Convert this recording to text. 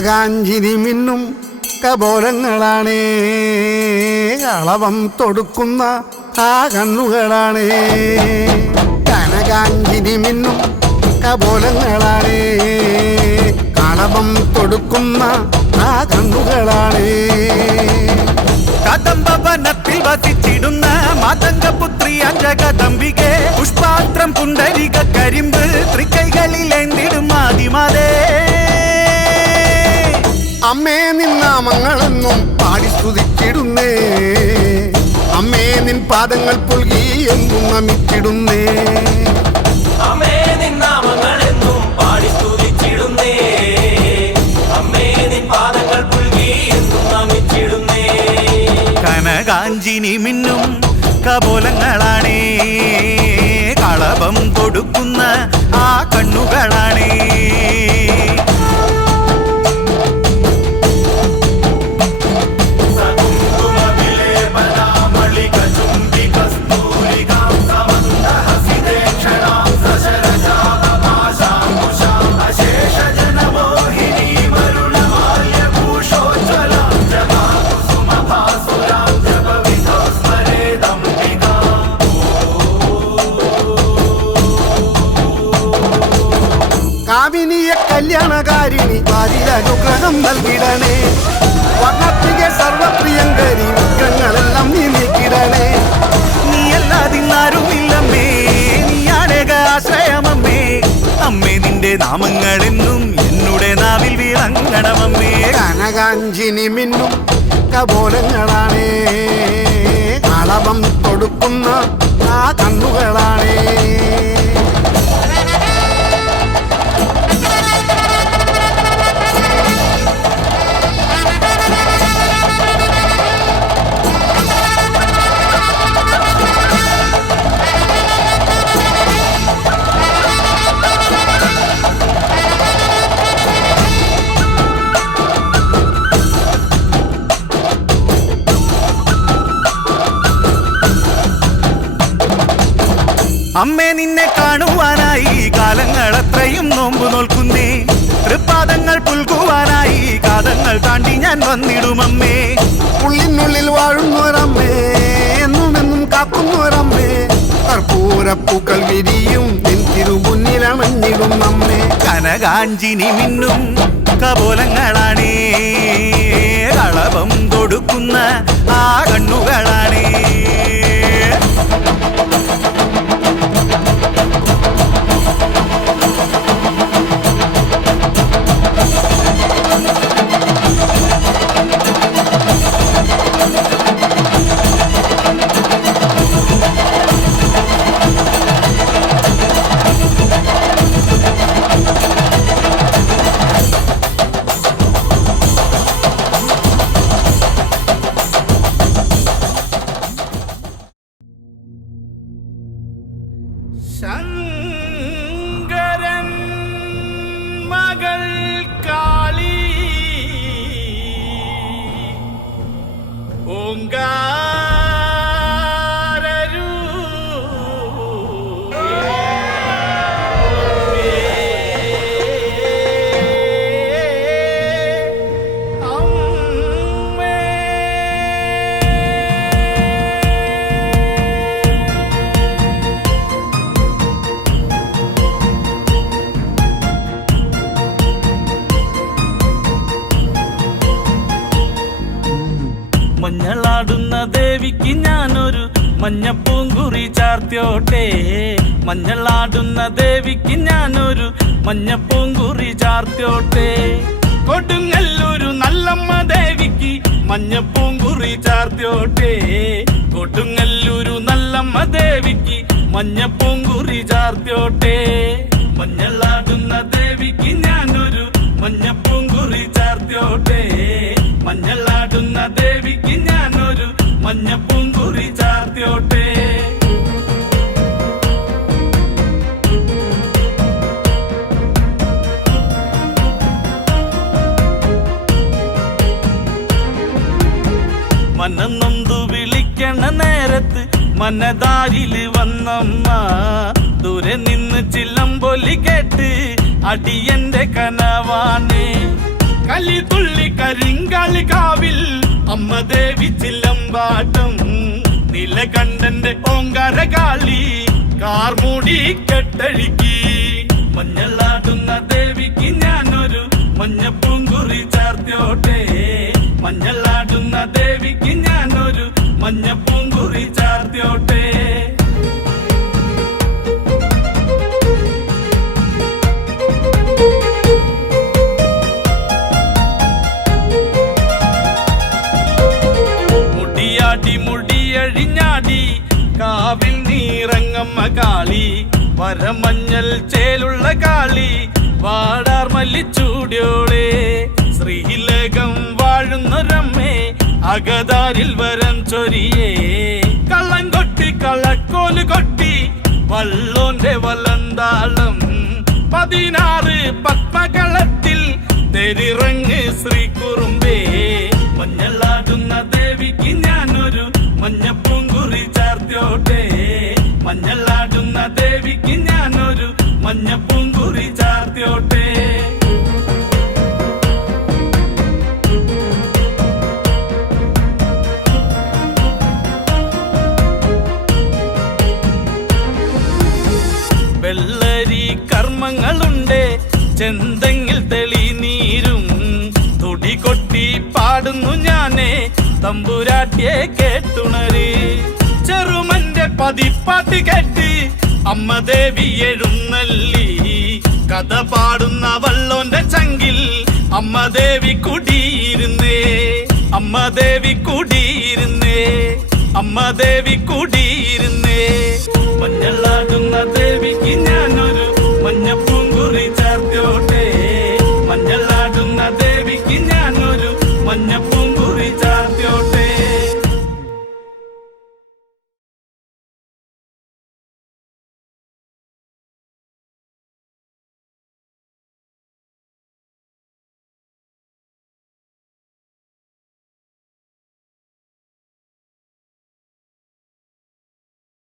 കനകാഞ്ചിരി മിന്നും കപോലങ്ങളാണേ, കളവം തൊടുക്കുന്ന ആ കണ്ണുകളാണേ. കനകാഞ്ചിരി മിന്നും കപോലങ്ങളാണേ, കളവം തൊടുക്കുന്ന ആ കണ്ണുകളാണേ. കദംബവനത്തിൽ വസിച്ചിടുന്ന മാതംഗപുത്രി അഞ്ജകദംബികെ, പുഷ്പാത്രം പുണ്ടരിക കരിമ്പ് തൃക്കൈകളിലേന്തിടും ആദിമാതേ. അമ്മേ നിന്നാമങ്ങളെന്നും പാടി സ്തുതിച്ചിടുന്നേ, അമ്മേ നിൻ പാദങ്ങൾ പുൽകി എന്നും നമിച്ചിടുന്നേ. അമ്മേ നിന്നാമങ്ങളെന്നും പാടി സ്തുതിച്ചിടുന്നേ, അമ്മേ നിൻ പാദങ്ങൾ പുൽകി എന്നും നമിച്ചിടുന്നേ. കനകാഞ്ചിനി മിന്നും കപോലങ്ങളാണേ, കളഭം തൊടുക്കുന്ന ആ കണ്ണുകളാണേ. കാമിനിയ കല്യാണകാരിണി വാരിലനുഗ്രഹം നൽകിടണേ, വർണ്ണത്തിലെ സർവപ്രിയങ്കരി വിഗ്രഹങ്ങളെല്ലാം നീ നീക്കിടണേ. നീയല്ലാതിന്നാരുമില്ലമ്മേ, നീയാണേക ആശ്രയമമ്മേ. അമ്മേ നിന്റെ നാമങ്ങളെന്നും എന്നുടെ നാവിൽ വിളങ്ങണമമ്മേ. കനകാഞ്ചിനി മിന്നും കപോലങ്ങളാണേ, കളവം തൊടുക്കുന്ന ആ കണ്ണുകളാണേ. അമ്മേ നിന്നെ കാണുവാനായി കാലങ്ങളത്രയും നോമ്പു നോൽക്കുന്നേ, തൃപ്പാദങ്ങൾ പുൽകുവാനായി കാതങ്ങൾ താണ്ടി ഞാൻ വന്നിടുമമ്മേ. ഉള്ളിനുള്ളിൽ വാഴുന്നോരമ്മേ, എന്നുമെന്നും കാക്കുന്നോരമ്മേ, കർപ്പൂരപ്പൂക്കൾ വിരിയും നിൻ തിരുമുന്നിലണഞ്ഞിടും നമ്മേ. കനകാഞ്ചിനി മിന്നും കപോലങ്ങളാണേ, കളഭം തൊടുക്കുന്ന ആ കണ്ണുകളാണേ. ശങ്കരൻ മകൾ കാളി ഓങ്കാരൂ മഞ്ഞളാടുന്ന ദേവിക്ക് ഞാനൊരു മഞ്ഞപ്പൂങ്കുറി ചാർത്തിയോട്ടെ, മഞ്ഞളാടുന്ന ദേവിക്ക് ഞാനൊരു മഞ്ഞപ്പൂങ്കുറി ചാർത്തിയോട്ടെ. കൊടുങ്ങല്ലൂരു നല്ലമ്മ ദേവിക്ക് മഞ്ഞപ്പൂങ്കുറി ചാർത്തിയോട്ടെ, കൊടുങ്ങല്ലൂരു നല്ലമ്മ ദേവിക്ക് മഞ്ഞപ്പൂങ്കുറി ചാർത്തിയോട്ടെ. മഞ്ഞളാടുന്ന ദേവിക്ക് ഞാനൊരു മഞ്ഞപ്പൂങ്കുറി ചാർത്തിയോട്ടെ, മഞ്ഞളാടുന്ന ദേവിക്ക് ഞാനൊരു മഞ്ഞപ്പൂങ്കുറി ചാർത്തിയോട്ടെ. മനന്നൊന്തു വിളിക്കണ നേരത്ത് മനതാരില് വന്നമ്മ, ദൂരെ നിന്ന് ചില്ലംപൊലി കേട്ട് അടിയന്റെ കനവാണ്. കലിതുള്ളി കരിങ്കാളി കാവിൽ അമ്മ ദേവി ചിലമ്പാട്ടം നീലകണ്ഠന്റെ ഓങ്കാര കാളി കാർമൂടി കെട്ടഴുക്കി മഞ്ഞളാടുന്ന ദേവിക്ക് ഞാനൊരു മഞ്ഞപ്പൂങ്കുറി ചാർത്തിയോട്ടെ മഞ്ഞളാടുന്ന ദേവിക്ക് ഞാനൊരു മഞ്ഞപ്പൂങ്കുറി ചാർത്തിയോട്ടെ മുടിയാടി മുടിയഴിഞ്ഞാടി കാവിൽ നീറങ്ങമ്മ കാളി വരമഞ്ഞൽ ചേലുള്ള കാളി വാടാർ മല്ലിച്ചൂടിയോളെ ശ്രീലകം വാഴുന്നൊരമ്മേ അകതാരിൽ വരം ചൊരിയേ കള്ളം കൊട്ടി കളക്കോല് കൊട്ടി വള്ളോന്റെ വലന്താളം 16 പത്മകളത്തിൽ തെരിറങ്ങ് ശ്രീകുറുമ്പേ മഞ്ഞളാടുന്ന ദേവിക്ക് ഞാനൊരു മഞ്ഞപ്പൂങ്കുറി ചാർത്തിയോട്ടെ മഞ്ഞളാടുന്ന ദേവിക്ക് ഞാനൊരു മഞ്ഞപ്പൂങ്കുറി ചാർത്തിയോട്ടെ വെള്ളരി കർമ്മങ്ങളുണ്ട് ചെന്തെങ്ങിൽ തെളിനീരും തുടി കൊട്ടി പാടുന്നു ഞാനേ തമ്പുരാട്ടിയെ കേട്ടുണര് ചെറുമന്റെ പതിപ്പാട്ട് കേട്ട് അമ്മ ദേവി എഴുന്നള്ളി കഥ പാടുന്ന വള്ളോന്റെ ചങ്കിൽ അമ്മ ദേവി കുടിയിരുന്നേ അമ്മ ദേവി കുടിയിരുന്നേ അമ്മ ദേവി കുടിയിരുന്നേ മഞ്ഞളാടുന്ന